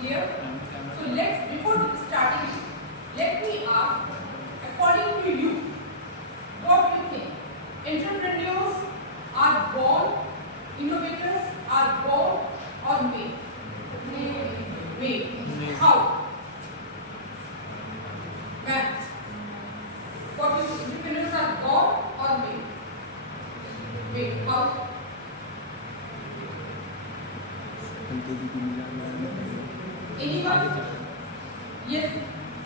Clear? So let's, before starting, let me ask, according to you, what do you think? Entrepreneurs are born, innovators are born or made? Made. How? Maths. What do you think? Entrepreneurs are born or made? Made. How? Anyone? Yes,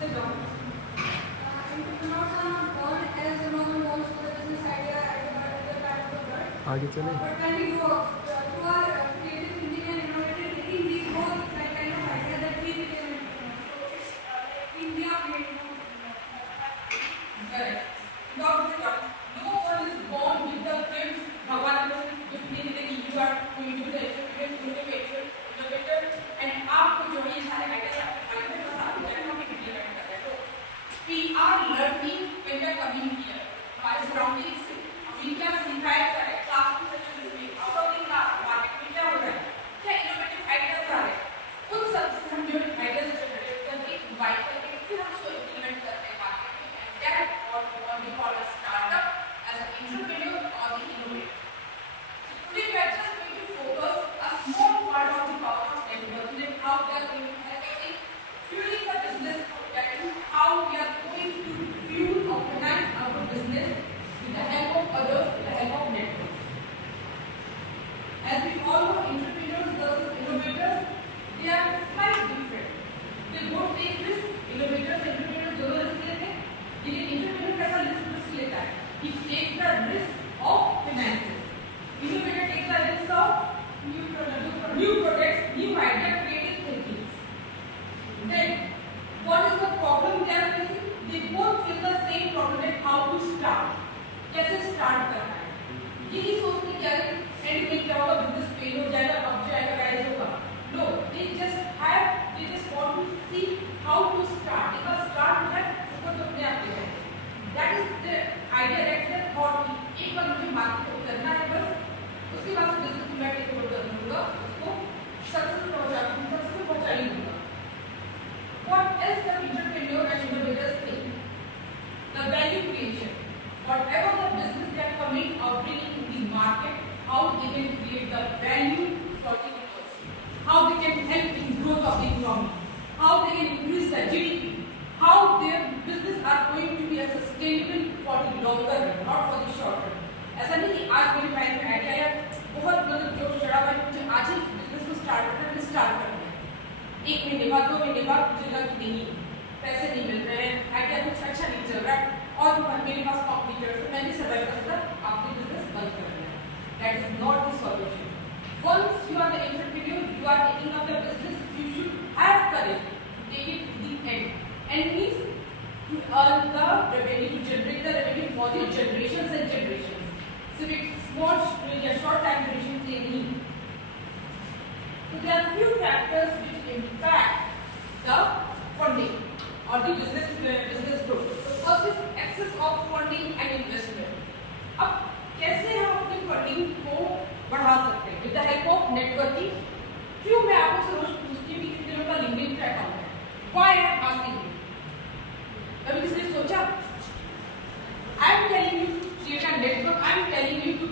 sit down. Entrepreneurs are not born as a normal wants for a business idea at the time of birth. आगे चले But when we grow up, through our creative thinking and innovative thinking, we grow like kind of idea that we became entrepreneurs. So it's like India made Correct. Now, no one is born with the gifts. भगवान ने गिफ्ट नहीं दिए कि you are going to be the innovator, and आपको जो है ये सारे आइडियाज आपके माइंड में बस आते हैं, हम इम्प्लीमेंट कर रहे हैं. तो we are learning when we are coming here by surroundings से. अभी क्या सिखाया जा रहा है क्लास सेशंस में, out of the class market में क्या हो रहा है, क्या इनोवेटिव आइडियाज आ रहे हैं, उन सब से हम जो आइडियाज जनरेट करके इनवाइट करके फिर हम उसको इम्प्लीमेंट करते हैं मार्केट में. And that what we call a startup as an entrepreneur or the innovator. So today we are just going to focus a small part of the power of networking and how they are going to help us in fueling the business and how we are going to fuel or finance our business with the help of others, with the help of networks. As we all know, entrepreneurs versus innovators, they are quite different. They both take risk. Innovators, entrepreneurs दोनों रिस्क लेते हैं, लेकिन entrepreneur कैसा रिस्क लेता है? He takes the risk of finances. Innovator takes the risk of new products, new idea, creative thinking. Then, what is the problem they are facing? They both face the same problem that how to start. कैसे start करना है? ये नहीं सोचते कि यार एंड में क्या होगा, बिजनेस फेल हो जाएगा, अब जाएगा, राइज होगा. No, they just want to see how to start. एक बार start हो जाए, उसको तो अपने आप ले जाए. That is the idea, that's the thought. एक बार मुझे मार्केट को करना है बस, उसके बाद से बिजनेस को मैं टेक ओवर कर लूँगा, उसको सक्सेस पहुँचा ही दूँगा. What else the entrepreneur and innovators think? The value creation. Whatever the business they are coming or bringing to the market, how they can create the value for the person, how they can help in growth of the economy, how they can increase the GDP, how their business are going to be a sustainable for the longer run, not for the short run. ऐसा नहीं कि आज मेरे माइंड में आइडिया है, बहुत मतलब जोश चढ़ा हुआ है, मुझे आज ही बिजनेस को स्टार्ट करना है. एक महीने बाद, 2 महीने बाद मुझे लगा कि नहीं, पैसे नहीं मिल रहे हैं, आइडिया कुछ अच्छा नहीं चल रहा है और मेरे पास कॉम्पिटिटर्स है, मैं नहीं सर्वाइव कर सकता, आपने बिजनेस बंद कर दिया. That is not the solution. Once you are the entrepreneur, you are taking up the business, you should have courage to take it to the end. And means to earn the revenue, to generate the revenue for the generations and generations. So it's small, short time duration के लिए नहीं. So there are few factors which impact the funding or the business growth. So first is access of funding and investment. अब कैसे हम अपनी फंडिंग को बढ़ा सकते हैं? With the help of networking. क्यों मैं आपको रोज पूछती हूँ कि कितने लोगों का लिंक्डइन का अकाउंट है? Why I am asking you? कभी किसी ने सोचा? I am telling you to create a network. I am telling you to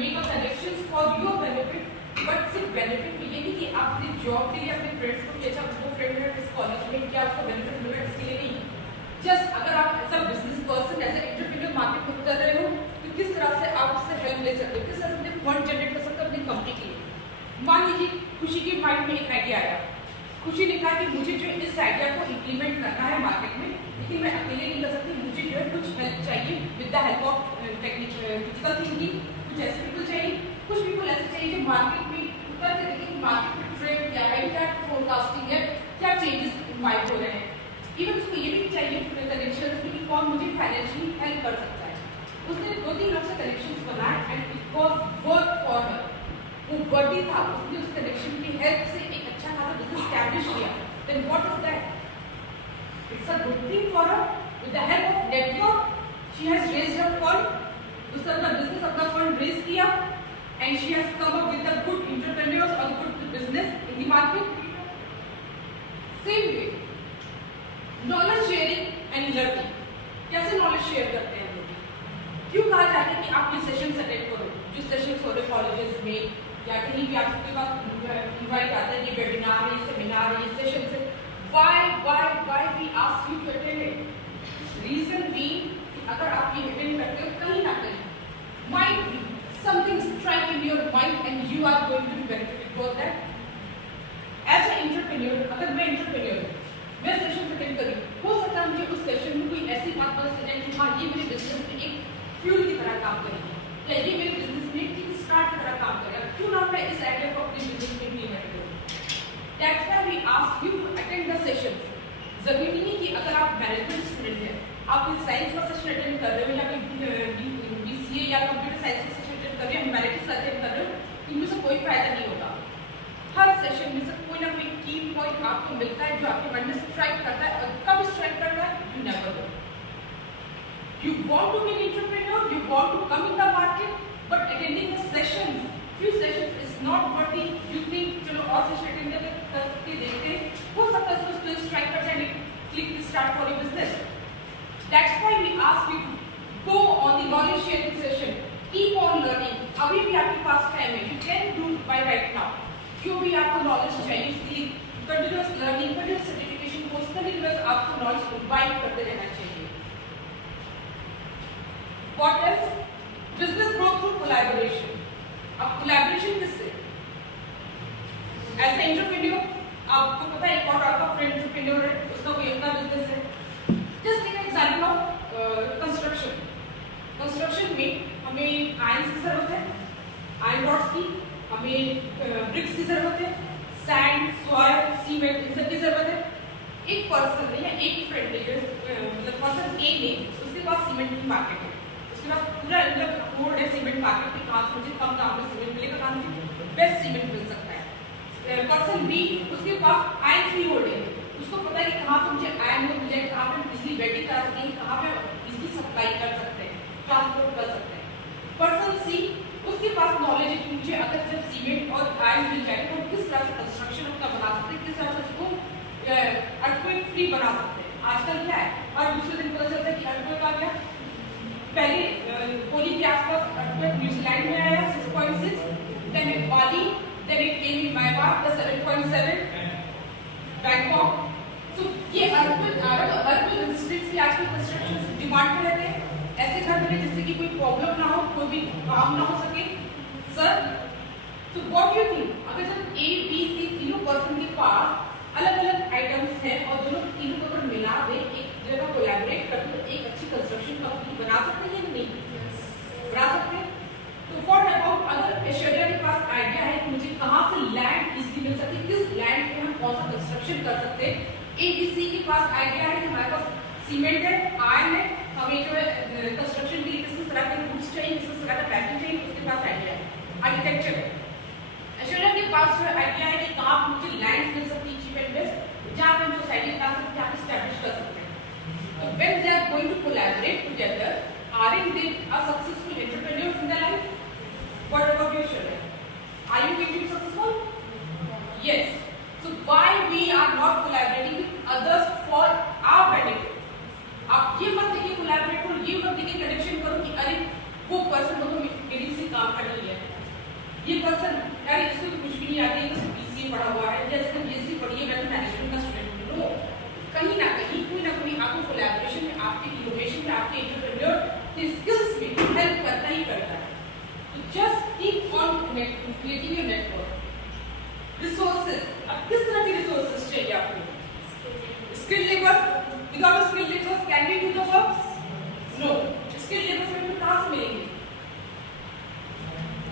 make a connections for your benefit. But सिर्फ बेनिफिट में ये नहीं कि आप अपनी जॉब के लिए अपने फ्रेंड्स को अच्छा वो फ्रेंड है इस कॉलेज में क्या उसको बेनिफिट मिलेगा इसके लिए नहीं. जस्ट अगर आप as a business person as an entrepreneur market में कर रहे हो तो किस तरह से आप उससे हेल्प ले सकते हो, किस तरह से फंड जनरेट कर सकते हो अपनी कंपनी के लिए. मान लीजिए खुशी के माइंड में एक आइडिया आया, खुशी ने कहा कि मुझे जो इस आइडिया को इम्प्लीमेंट करना है मार्केट में, लेकिन मैं अकेले नहीं कर सकती, मुझे जो है कुछ हेल्प चाहिए with the help of technical thinking. कुछ ऐसे पीपल चाहिए, कुछ पीपल ऐसे चाहिए जो मार्केट में उतर के देखें मार्केट में ट्रेंड क्या है, क्या फोरकास्टिंग है, क्या चेंजेस इन्वाइट हो रहे हैं. इवन उसको ये भी चाहिए कनेक्शन कि कौन मुझे फाइनेंशियली हेल्प कर सकता है. उसने 2-3 लोग से कनेक्शंस बनाए and it was work for her. वो वर्दी था, उसने उस कनेक्शन की हेल्प से एक अच्छा खासा बिजनेस एस्टैब्लिश किया. Then what is that? It's a good thing for her. With the help of network she has raised her fund. उसने अपना बिजनेस अपना फंड रेज किया and she has come up with a good entrepreneurs or good business in the market. Same way knowledge sharing and learning, कैसे knowledge share करते हैं लोग? क्यों कहा जाता है कि आप ये सेशंस अटेंड करो, जो सेशंस हो रहे कॉलेजेस में या कहीं भी आपके पास इनवाइट आता है, ये वेबिनार है, ये सेमिनार है, ये सेशन है, why we ask you to attend it? Reason being, अगर आप ये अटेंड करते हो कहीं ना कहीं might be something strike in your mind and you are going to be benefited for that. As an entrepreneur, अगर मैं entrepreneur हूँ, मैं सेशन अटेंड करी, हो सकता है मुझे उस सेशन में कोई ऐसी बात पता चल जाए कि हाँ ये मेरे बिजनेस में एक फ्यूल की तरह काम करेगी, या ये मेरे बिजनेस में एक स्टार्ट की तरह काम करेगा, क्यों ना मैं इस आइडिया को अपने बिजनेस में इम्प्लीमेंट करूँ. That's why we ask you to attend the sessions. जरूरी नहीं कि अगर आप मैनेजमेंट स्टूडेंट हैं, आप कोई साइंस का सेशन अटेंड कर रहे हो या कोई BCA या कंप्यूटर साइंस का सेशन अटेंड कर रहे हो, ह्यूमैनिटीज अटेंड कर रहे हो, इनमें से कोई फायदा नहीं होगा. हर सेशन में से कोई ना कोई की पॉइंट आपको मिलता है जो आपके मन में स्ट्राइक करता है, और कब स्ट्राइक करता है, you never know. You want to be an entrepreneur, you want to come in the market, but attending the sessions, few sessions is not what you think. चलो और सेशन अटेंड कर सकते देखते, हो सकता है उसको स्ट्राइक कर जाए, click to start for your business. That's why we ask you to go on the knowledge sharing session. Keep on learning. अभी भी आपके पास टाइम है. You can do by right now. जो भी आपको नॉलेज चाहिए उसके लिए continuous learning, continuous certification course, continuous आपको नॉलेज प्रोवाइड करते रहना चाहिए. What else? Business growth through collaboration. अब collaboration किससे? As an entrepreneur, आपको पता है एक और आपका फ्रेंड एंटरप्रेन्योर है, उसका कोई अपना बिजनेस है. Just take example of construction. Construction में हमें आयरन की जरूरत है, आयरन रॉड्स की, हमें ब्रिक्स की जरूरत है, सैंड, सॉइल, सीमेंट, इन सब की जरूरत है. एक पर्सन ने या एक फ्रेंड ने, मतलब पर्सन ए ने, उसके पास सीमेंट की मार्केट है, उसके पास पूरा इंडिया बोर्ड है सीमेंट मार्केट की, कहाँ से मुझे कम दाम में सीमेंट मिलेगा, कहाँ से बेस्ट सीमेंट मिल सकता है. पर्सन बी, उसके पास आयरन फ्री होल्डिंग है, उसको पता है कि कहाँ पे मुझे आयरन मिल जाए, कहाँ पे बिजली वेटिंग करा सकेंगे, कहाँ पे बिजली सप्लाई कर सकते हैं, ट्रांसपोर्ट कर सकते हैं. पर्सन सी, उसके पास नॉलेज है कि मुझे अगर जब सीमेंट और आयरन मिल जाए तो किस तरह से कंस्ट्रक्शन अपना बना सकते हैं, किस तरह से उसको अर्थक्वेक फ्री बना सकते हैं. आजकल क्या है, और दूसरे दिन पता चलता है कि अर्थक्वेक आ गया. पहले कोली के आसपास अर्थक्वेक न्यूजीलैंड में आया 6.6, then in Bali, then it came in Myanmar, the 7.7, Bangkok. So ये earthquake आ रहा है, तो earthquake resistance की आजकल कंस्ट्रक्शन डिमांड पे रहते हैं. ऐसे घर बने जिससे कि कोई प्रॉब्लम ना हो, कोई भी काम ना हो सके. Sir, so what do you think? अगर जब A, B, C तीनों पर्सन के पास अलग अलग आइटम्स हैं और दोनों तीनों को अगर मिला दे, एक जगह कोलैबोरेट कर तो एक अच्छी कंस्ट्रक्शन कंपनी बना सकते हैं या नहीं? बना सकते हैं. तो व्हाट अबाउट अगर ऐश्वर्या के पास आइडिया है कि मुझे कहाँ से लैंड इजीली मिल सकती है, किस लैंड पे हम कौन सा कंस्ट्रक्शन कर सकते हैं. ABC के पास आइडिया है कि हमारे पास सीमेंट है, आयरन है, हमें जो है कंस्ट्रक्शन के लिए किस तरह के रूट्स चाहिए, किस तरह का पैकिंग चाहिए, उसके पास आइडिया है. आर्किटेक्चर है. ऐश्वर्या के पास जो आइडिया है कि कहाँ पे मुझे लैंड मिल सकती है चीप एंड बेस्ट, जहाँ पे हम सोसाइटी बना सकते हैं, जहाँ पे एस्टैब्लिश कर सकते हैं. तो when they are going to collaborate together, aren't they a successful entrepreneurs in their life? What about you, Shreya? Are you going to be successful? Yes. So why we are not collaborating with others for our benefit? आप ये मत देखिए collaborate करो, ये मत देखिए connection करो कि अरे वो person को मेरी से काम करनी है, ये person यार इसको तो कुछ भी नहीं आता है, इसको BCA पढ़ा हुआ है, या इसको BSc पढ़ी है, मैं तो मैनेजमेंट का स्टूडेंट हूँ. कहीं ना कहीं आपको collaboration में, आपके innovation में, आपके entrepreneur के skills में help करता ही करता है. So just keep on creating your network. Resources. अब किस तरह के resources चाहिए आपको? Skilled laborers. Without skilled laborers, can we do the work? No. Skilled laborers हमें कहाँ से मिलेंगे?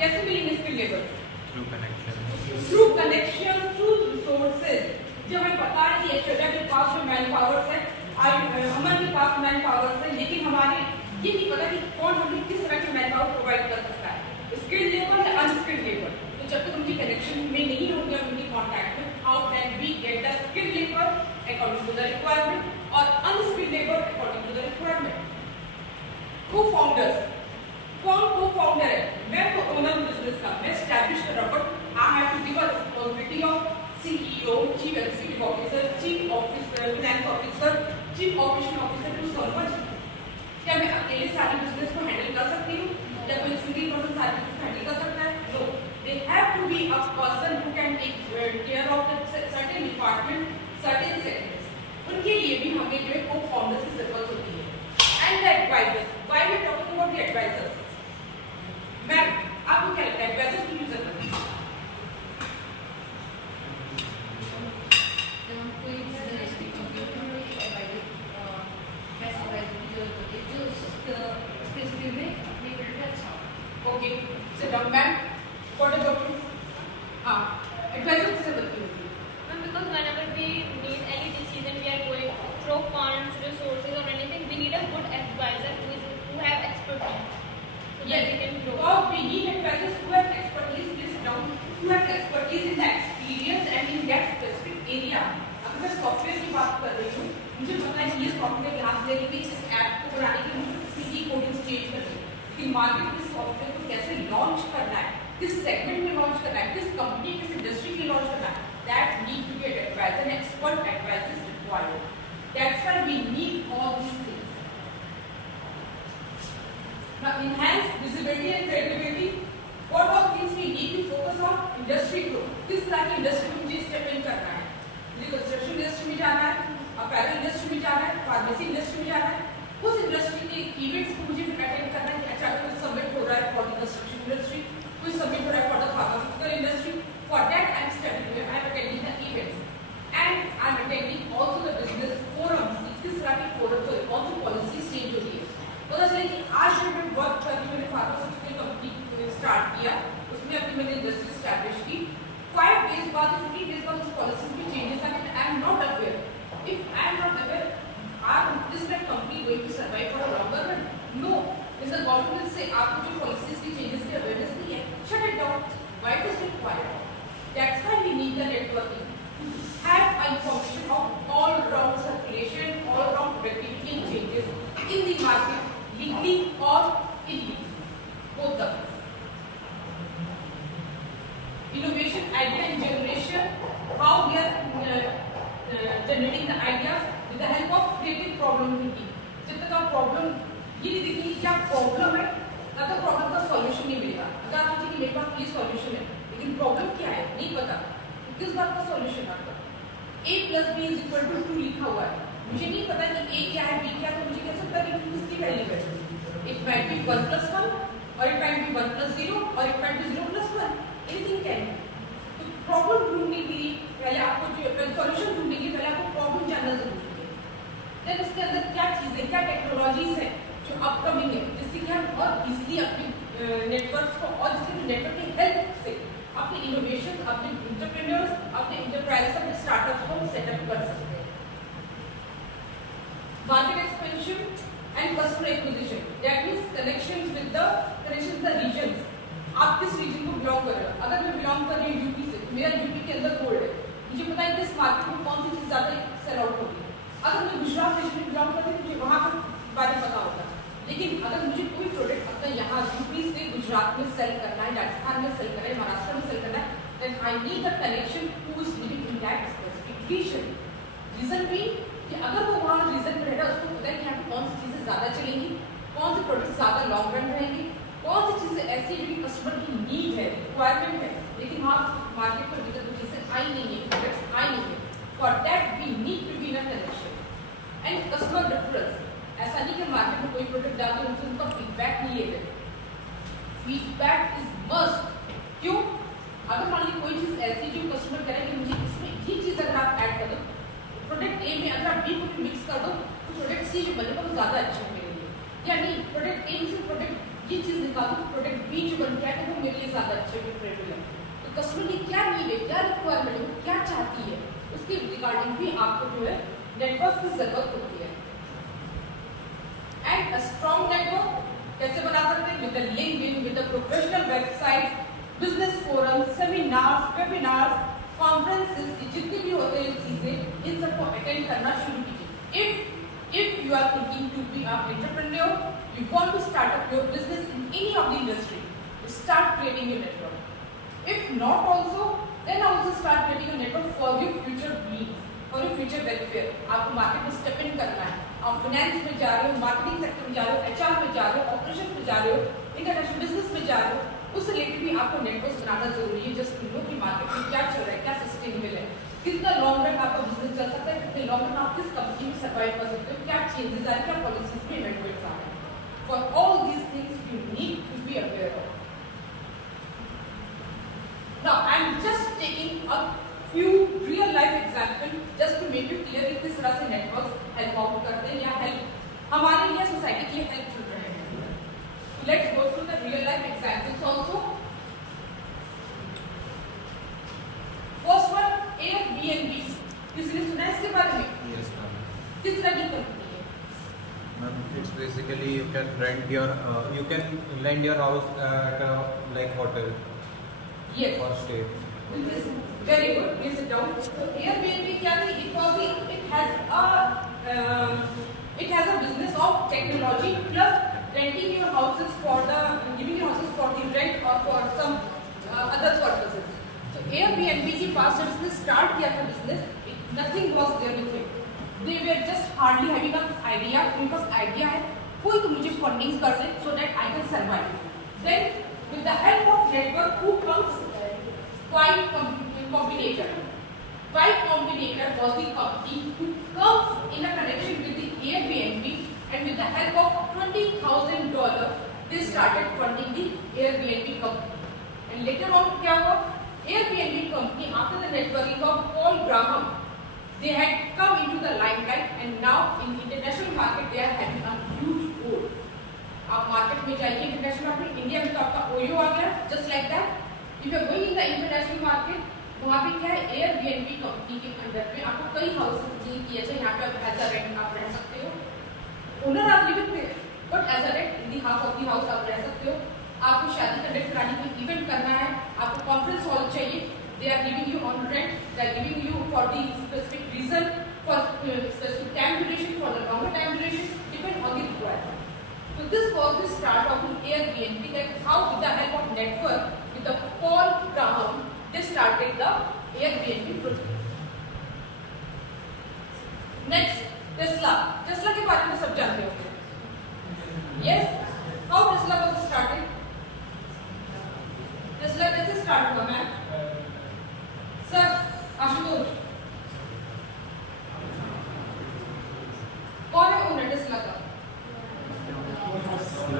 कैसे मिलेंगे skilled laborers? Through connections. Through connections, through resources. जब हमें पता है कि ऐश्वर्या के पास जो मैन पावर्स है, अमर के पास मैन पावर्स है, लेकिन हमारे ये नहीं पता कि कौन हमें किस तरह के मैन पावर प्रोवाइड कर सकता है, स्किल्ड लेबर या अनस्किल्ड लेबर. तो जब तक उनकी कनेक्शन में नहीं होंगे, उनकी कॉन्टैक्ट में, how can we get the skilled labour according to the requirement और unskilled labour according to the requirement. Co-founders. कौन को-फाउंडर है? मैं तो ओनर हूँ बिजनेस का, मैं एस्टैब्लिश कर रहा हूँ, but I have to give a responsibility of CEO, chief executive officer, chief chief operation officer to समझ क्या मैं अकेले सारी बिजनेस को हैंडल कर सकती हूँ या कोई सिंगल पर्सन सारी बिजनेस हैंडल कर सकता है? No, they have to be a person who can take care of certain department, certain sectors. उनके लिए भी हमें जो है को फाउंडर्स की जरूरत होती है। And the advisors, why we talking about the advisors? Ma'am आपको क्या लगता है एडवाइजर की क्यों जरूरत है? Okay, sit down, ma'am. What about you? Advisor किसे बनती होगी? Ma'am, because whenever we need any decision, we are going through funds, resources, or anything, we need a good advisor who have expertise. So that we can grow. Because we need advisors who have expertise, please sit down, who have expertise in the experience and in that specific area. अगर मैं सॉफ्टवेयर की बात कर रही हूँ, मुझे पता है ये सॉफ्टवेयर यहाँ से लेके इस ऐप को बनाने के लिए मुझे किसी कोडिंग चेंज करनी है, कि मार्केट में सॉफ्टवेयर को कैसे लॉन्च करना है, किस सेगमेंट में लॉन्च करना है, किस कंपनी किस इंडस्ट्री में लॉन्च करना है, that need to be an advisor, an expert advisor is required. That's why we need all these things. Now enhance visibility and credibility. What all things we need to focus on? Industry growth. किस तरह की इंडस्ट्री में मुझे step in करना है? मुझे construction industry में जाना है, अपैरल इंडस्ट्री में जाना है, फार्मेसी इंडस्ट्री में जाना है. उस इंडस्ट्री के इवेंट्स को मुझे अटेंड करना है. अच्छा कोई सबमिट हो रहा है फॉर द कंस्ट्रक्शन इंडस्ट्री, कोई सबमिट हो रहा है for the pharmaceutical industry. For that I am studying, I am attending the events and I am attending also the business forums. किस तरह की फोरम पर कौन सी पॉलिसी चेंज हो रही है. पता चले कि आज जब मैं वर्क कर रही हूँ, मैंने फार्मास्यूटिकल कंपनी स्टार्ट किया, उसमें अपनी मैंने इंडस्ट्री स्टैब्लिश की. 5 days बाद 15 days बाद उस पॉलिसी में चेंजेस आए. I am not aware. If I am not aware, is that company going to survive for a longer run? No. If the government will say आपको जो policies की changes की awareness नहीं है, shut it down. Why does it require? That's why we need the networking. Have information of all round circulation, all round productivity and changes in the market, legally or illegally, both the ways. Innovation, idea and generation. How we are generating the ideas with the help of creative problem thinking. जब तक आप प्रॉब्लम ये नहीं देखिए क्या प्रॉब्लम है, तब तक प्रॉब्लम का सॉल्यूशन नहीं मिलेगा. अगर आप सोचिए कि मेरे पास ये सॉल्यूशन है, लेकिन प्रॉब्लम क्या है नहीं पता, तो किस बात का सॉल्यूशन आपका? a + b = 2 लिखा हुआ है, मुझे नहीं पता कि a क्या है b क्या है, तो मुझे कैसे पता कि किसकी वैल्यू है? It might be 1 + 1 or it might be 1 + 0 or it might be 0 + 1. Anything can be. तो प्रॉब्लम ढूंढने के लिए पहले आपको जो सॉल्यूशन ढूंढने के लिए पहले आपको प्रॉब्लम जानना जरूरी है. देन उसके अंदर क्या चीजें, क्या टेक्नोलॉजीज है जो अपकमिंग है, जिससे कि हम बहुत इजीली अपने नेटवर्क्स को और जिसके नेटवर्क की हेल्प से अपने इनोवेशन, अपने एंटरप्रेन्योर्स, अपने इंटरप्राइज, अपने स्टार्टअप्स को सेटअप कर सकते हैं. Market expansion and customer acquisition, that means connections with the regions. आप किस रीजन को बिलोंग कर रहे हो? अगर मैं बिलोंग कर रही हूँ यूपी से, मेरा यूपी के अंदर गोल्ड है, मुझे पता है किस मार्केट में कौन सी चीज ज्यादा सेल आउट होगी. अगर मैं गुजरात रीजन में बिलोंग करती हूँ, मुझे वहाँ के बारे में पता होता है. लेकिन अगर मुझे कोई प्रोडक्ट अपना यहाँ यूपी से गुजरात में सेल करना है, राजस्थान में सेल करना है, महाराष्ट्र में सेल करना है, then I need the connection who is living in that specific region. Region भी कि अगर वो वहाँ रीजन में रहता है, उसको पता है कि यहाँ पे कौन सी चीजें ज्यादा चलेंगी, कौन से प्रोडक्ट ज्यादा लॉन्ग रन रहेंगे, कौन सी चीजें ऐसी जो कस्टमर की नीड है, रिक्वायरमेंट है, लेकिन वहाँ मार्केट में अभी तक वो चीजें आई नहीं है, प्रोडक्ट्स आई नहीं है. For that we need to be in a connection and customer reference. ऐसा नहीं कि मार्केट में कोई प्रोडक्ट डालते हैं उनका फीडबैक नहीं लेते. Feedback is must. क्यों? अगर मान लीजिए कोई चीज ऐसी जो कस्टमर कह रहा है कि मुझे इसमें ये चीज अगर आप ऐड कर दो, प्रोडक्ट ए में अगर आप बी को भी मिक्स कर दो, तो प्रोडक्ट सी जो बनेगा वो ज्यादा अच्छा है मेरे लिए. या नहीं, प्रोडक्ट ए से प्रोडक्ट ये चीज निकाल दो, प्रोडक्ट बी जो बन गया है वो मेरे लिए ज्यादा अच्छा प्रेफरेबल है. तो कस्टमर की क्या नीड है, क्या रिक्वायरमेंट है, क्या चाहती है, उसके रिगार्डिंग भी आपको जो है नेटवर्क की जरूरत होती है. एंड अ स्ट्रॉन्ग नेटवर्क कैसे बना सकते हैं? With the link with the professional website, business forum, seminars, webinars, conferences, जितने भी होते हैं चीजें, इन सबको अटेंड करना शुरू कीजिए. If you are thinking to be an entrepreneur, you want to start up your business in any of the industry, start creating your network. If not also, then also start creating a network for your future needs. For your future welfare, आपको मार्केट में step in करना है, आप फाइनेंस में जा रहे हो, marketing sector में जा रहे हो, एचआर में जा रहे हो, ऑपरेशन में जा रहे हो, इंटरनेशनल बिजनेस में जा रहे हो, उस रिलेटेड भी आपको नेटवर्क बनाना जरूरी है। जस्ट नो कि मार्केट में क्या चल रहा है, क्या सस्टेनेबल है, कितना लॉन्ग रन आपका बिजनेस चल सकता है, कितने लॉन्ग रन आप किस कंपनी में सर्वाइव कर सकते हो, क्या चेंजेस आ रहे हैं, क्या पॉलिसीज में इवेंट्स आ रहे हैं। For all these things you need to be aware of. Now I am just taking a few real life example just to make you clear कि किस तरह से नेटवर्क्स हेल्प आउट करते हैं या हेल्प हमारे लिए सोसाइटी के लिए हेल्पफुल रहे हैं। So let's go through the real life examples also. First one, Airbnb. किसी ने सुना है इसके बारे में? Yes, ma'am. किस तरह की कंपनी है? Ma'am, it's basically you can lend your house at a like hotel Yes. for stay. This is very good. Please sit down. So Airbnb क्या है? It has a business of technology plus renting your houses giving your houses for the rent or for some other purposes. So Airbnb के पास जब इसने start किया था business, nothing was there with it. They were just hardly having an idea. उनके पास idea है, कोई तो मुझे funding कर दे so that I can survive. Then with the help of network, who comes? Y Combinator. Y Combinator was the company who comes in a connection with the Airbnb, and with the help of $20,000, they started funding the Airbnb company. And later on, क्या हुआ? Airbnb company, after the networking of Paul Graham, they had come into the limelight, and now in the international market they are having a huge hold. आप मार्केट में जाइए international market, India में तो आपका ओयो आ गया, just like that. If you are going in the international market, वहाँ पे क्या है, एयरबीएनबी कंपनी के अंडर में आपको कई हाउसेस डील किए जाए, यहाँ पे आप एज अ रेंट आप रह सकते हो, ओनर आप लिविंग में, but as a rent in the half of the house आप रह सकते हो। आपको शादी कंडक्ट करानी, कोई इवेंट करना है, आपको कॉन्फ्रेंस हॉल चाहिए, they are giving you on rent, they are giving you for the specific region, for specific time duration, for the longer time duration, depend on the requirement. So this was the start of Airbnb, that how with the help of network, with the Paul Graham, they started the Airbnb project. Next, Tesla. Tesla के बारे में सब जानते हो? Yes. How Tesla was started? Tesla कैसे start हुआ ma'am? Sir, Ashutosh, कौन है ओनर टेस्ला का?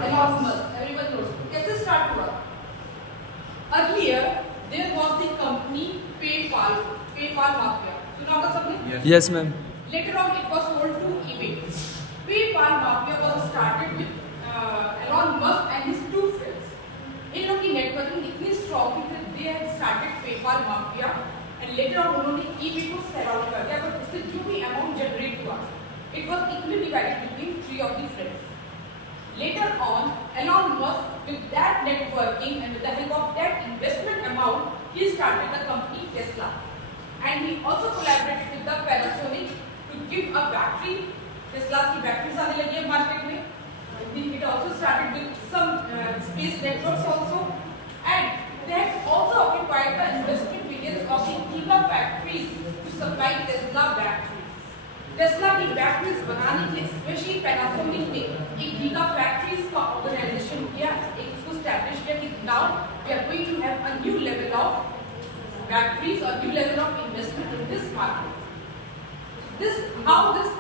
Elon Musk, everyone knows. कैसे start हुआ? Earlier, there was the company PayPal Mafia. सुना होगा सबने? Yes, ma'am. Later on, it was sold to eBay. PayPal Mafia was started with Elon Musk and his two friends. इन लोगों की नेटवर्किंग इतनी स्ट्रॉन्ग थी कि they had started PayPal Mafia, and later on उन्होंने eBay को sell out कर दिया, but उससे जो भी amount generate हुआ, it was equally divided between three of the friends. Later on, Elon Musk, with that networking and with the help of that investment amount, he started the company Tesla. And he also collaborated with the Panasonic to give a battery. Tesla की batteries आने लगी है market में. It also started with some space networks also. And they have also occupied the investment billions of the gigafactories to supply Tesla batteries. Tesla की बैटरीज बनाने के लिए specially Panasonic ने एक गीगा फैक्ट्रीज का ऑर्गेनाइजेशन किया, एक उसको स्टैब्लिश किया कि now we are going to have a new level of batteries और new level of investment in this market.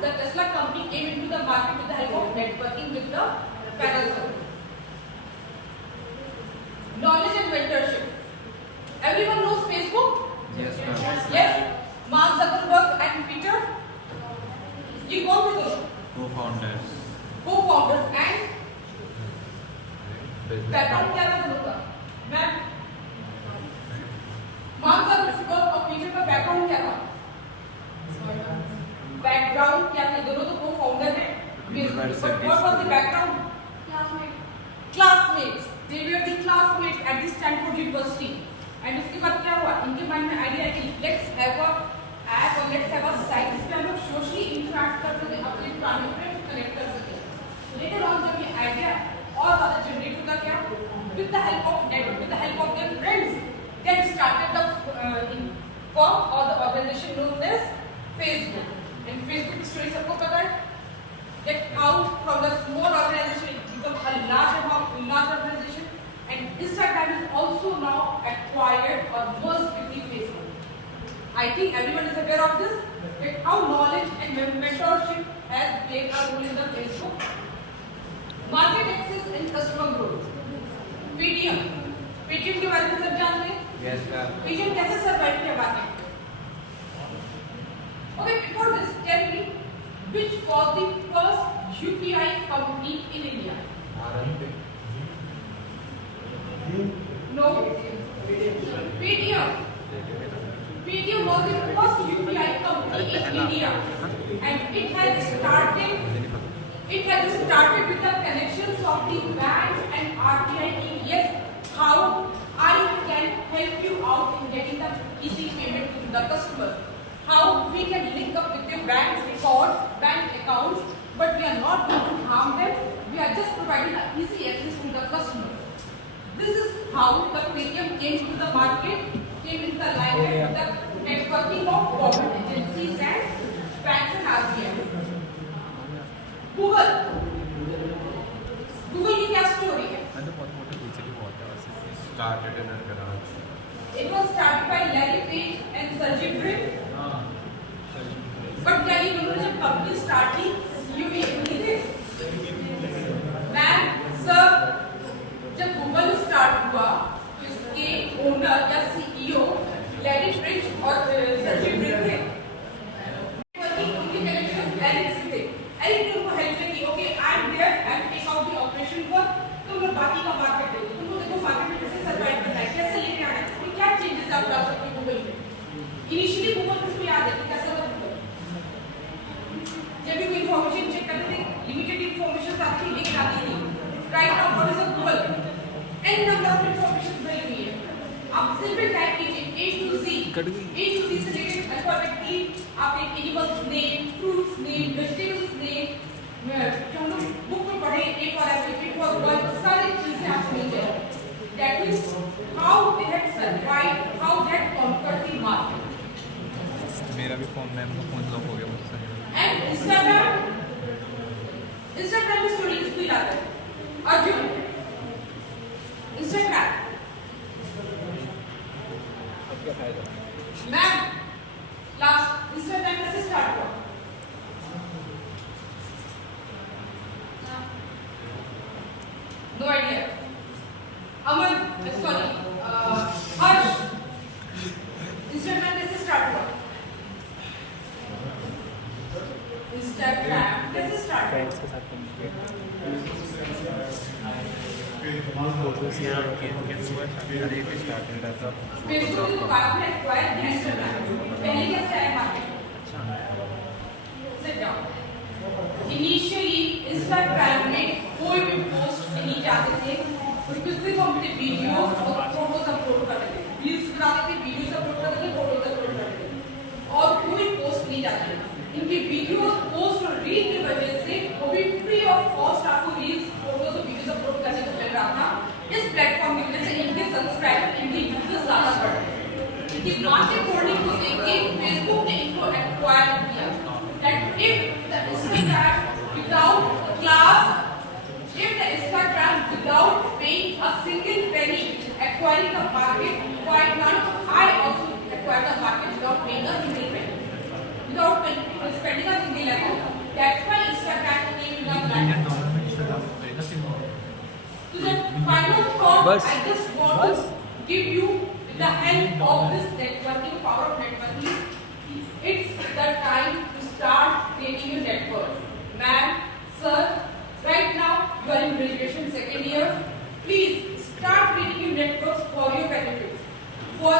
The Tesla company came into the market with the help of networking with the Panasonic. Knowledge and mentorship. Everyone knows Facebook? Yes, ma'am. Yes. Mark Zuckerberg and Peter. ये कौन थे दोनों? Co-founders. Co-founders and background क्या था दोनों का? Ma'am, mark Zuckerberg और पीटर का बैकग्राउंड क्या था? बैकग्राउंड क्या था? दोनों तो co-founder हैं. But what was the background? Classmates. They were the classmates at the Stanford University. And उसके बाद क्या हुआ? इनके मन में आइडिया है कि let's have a app और let's have a site जिसपे हम लोग सोशली इंटरैक्ट कर सके, अपने पुराने फ्रेंड्स कनेक्ट कर सके. लेटर ऑन जब ये आइडिया और ज़्यादा जनरेट होता क्या? With the help of network, with the help of their friends, they started the firm or the organization known as Facebook. And Facebook story सबको पता है that how from the small organization it become a large organization, and Instagram is also now acquired or merged with the Facebook. I think everyone is aware of this, that how knowledge and mentorship has played a role in the Facebook. Market access and customer growth. Paytm के बारे में सब जानते हैं? Yes, ma'am. Paytm कैसे survive किया market? Okay, before this, tell me, which was the first UPI company in India? No. Paytm. Paytm was the first UPI company in India, and it has started with the connections of the banks and RBI EDS. How I can help you out in getting the easy payment to the customers. How we can link up with your bank records, bank accounts, but we are not going to harm them. We are just providing the easy access to the customers. This is how the Paytm came to the market, came in the limelight with the networking of government agencies and banks and RBI. Google की क्या स्टोरी है? Started in a garage. It was started by Larry Page and Sergey Brin. But क्या ये दोनों जब company start की, CEO भी एक ही थे? मैम, सर, जब गूगल स्टार्ट हुआ, इसके ओनर या CEO लैरी पेज और सर्जी ब्रिन थे। वर्किंग उनकी कनेक्शन एरिक से थे। एरिक ने उनको हेल्प की, okay, I'm there, I'm take out the operation work, तुम लोग बाकी का मार्केट देखो, तुमको देखो मार्केट में कैसे सर्वाइव करना है, कैसे लेके आना है, इसमें क्या चेंजेस आप ला सकते हो गूगल में। इनिशियली गूगल किसको याद है कि कैसा था गूगल? जब भी कोई इन्फॉर्मेशन चेक करते थे, लिमिटेड इन्फॉर्मेशन आपकी लेके आती थी। Right now what is a Google? An number of information भरी हुई है। आप सिंपल टाइप कीजिए A to Z से रिलेटेड अल्फाबेटिकली आप एक animals name, fruits name, vegetables name, जो हम लोग बुक में पढ़े, A for apple, B for ball, सारी चीजें आपको मिल जाएगी। That is how they had survived, how they had conquered the market. मेरा भी फोन में फोन लॉक हो गया मुझसे। And Instagram की स्टोरी किसको याद है? Arjun. Instagram ma'am, last Instagram कैसे स्टार्ट हुआ? No idea. Aman, sorry, Harsh, Instagram कैसे स्टार्ट हुआ? इंस्टाग्राम कैसे स्टार्ट हुआ? के साथ फेसबुक को बाद में एक्वायर किया इंस्टाग्राम। पहले कैसे आया market? Sit down. Initially Instagram में कोई भी पोस्ट नहीं जाते थे, उसमें सिर्फ हम अपने वीडियोस और फोटोज अपलोड करते थे, रील्स बनाते थे, वीडियोस अपलोड करते थे, फोटोज अपलोड करते थे, और कोई पोस्ट नहीं जाते। इनके वीडियोस, पोस्ट और रील की वजह से वो भी फ्री ऑफ कॉस्ट आपको रील्स, फोटोज और वीडियोस अपलोड करने को मिल रहा था। इस प्लेटफॉर्म की वजह से इनके सब्सक्राइबर, इनके यूजर्स ज्यादा बढ़ गए। इनकी मार्केट होल्डिंग को देख के फेसबुक ने इनको एक्वायर किया। That if the Instagram without class, if the Instagram without paying a single penny acquiring the market, why not I also acquire the market without paying a single penny, without spending a single amount? That's why Instagram came in the platform. So the final thought I just want to give you with the help of this networking, power of networking, it's the time to start creating your network. Ma'am, sir, right now you are in graduation second year. Please start creating your networks for your benefits. For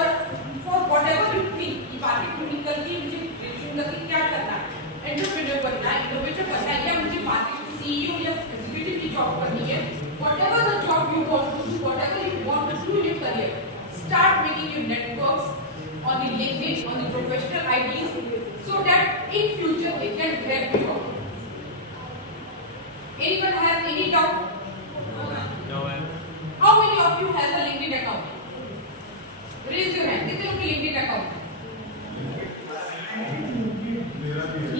whatever you think, कि मार्केट में निकल के मुझे ग्रेजुएशन करके क्या करना है, एंटरप्रेन्योर बनना है, इनोवेटर बनना है, या मुझे मार्केट में CEO या एग्जीक्यूटिव की जॉब करनी है, whatever the job you want to do, whatever you want to do in your career, start making your networks on the LinkedIn, on the professional IDs, so that in future they can grab you out. Anyone has any doubt? No, ma'am. How many of you has a LinkedIn account? Raise your hand. कितने लोग के LinkedIn account है?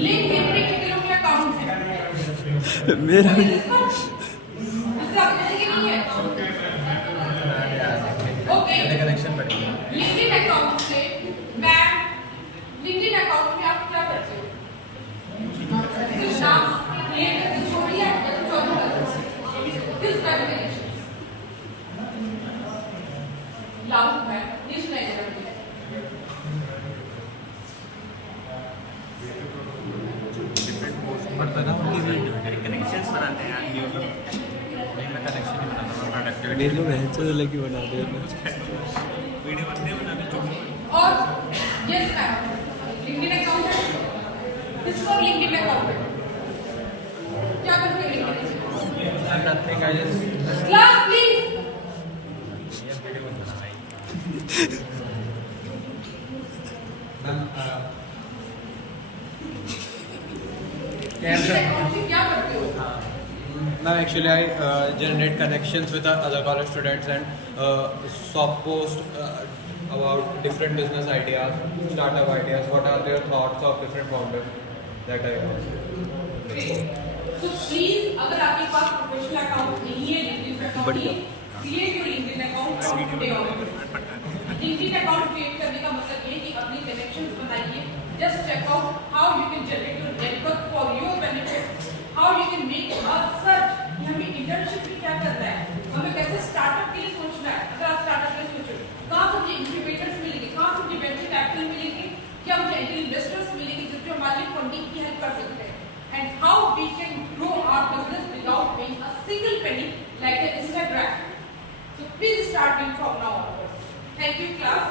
Link मेरा Okay, this one? इससे आप जैसे कि नहीं है ओके कनेक्शन पड़ेगा लिंक्डइन अकाउंट से मैं लिंक्डइन अकाउंट में आप क्या करते हो सिर्फ नाम क्रिएट करके छोड़िए या कुछ और करते हो किस टाइप के कनेक्शन लागू है इस में कनेक्शंस बनाते हैं नहीं मैं कनेक्शन नहीं बनाता मैं प्रोडक्टिविटी मेरे को बहन से लगी बना दे वीडियो बनते बनाते और यस मैम लिंक्डइन अकाउंट है किसको लिंक्डइन अकाउंट है क्या करते हो लिंक्डइन से nothing I just class please LinkedIn account से क्या करते हो Now actually I generate connections with other college students and soft post about different business ideas, startup ideas, what are their thoughts of different founders that I So please अगर आपके पास professional account नहीं है LinkedIn account नहीं create your LinkedIn account from today onwards LinkedIn account create करने का मतलब ये कि अपनी कनेक्शंस बनाइए just check out how you can generate your network for your benefit how you can make a search कि हमें इंटर्नशिप में क्या करना है हमें कैसे स्टार्टअप के लिए सोचना है अगर आप स्टार्टअप के लिए सोचो कहाँ से मुझे इंक्यूबेटर्स मिलेंगे कहाँ से मुझे वेंचर कैपिटल मिलेंगे क्या मुझे एंजल इन्वेस्टर्स मिलेंगे जो हमारे लिए फंडिंग की हेल्प कर सकते हैं and how we can grow our business without paying a single penny like the Instagram. So please start doing from now onwards. Thank you class.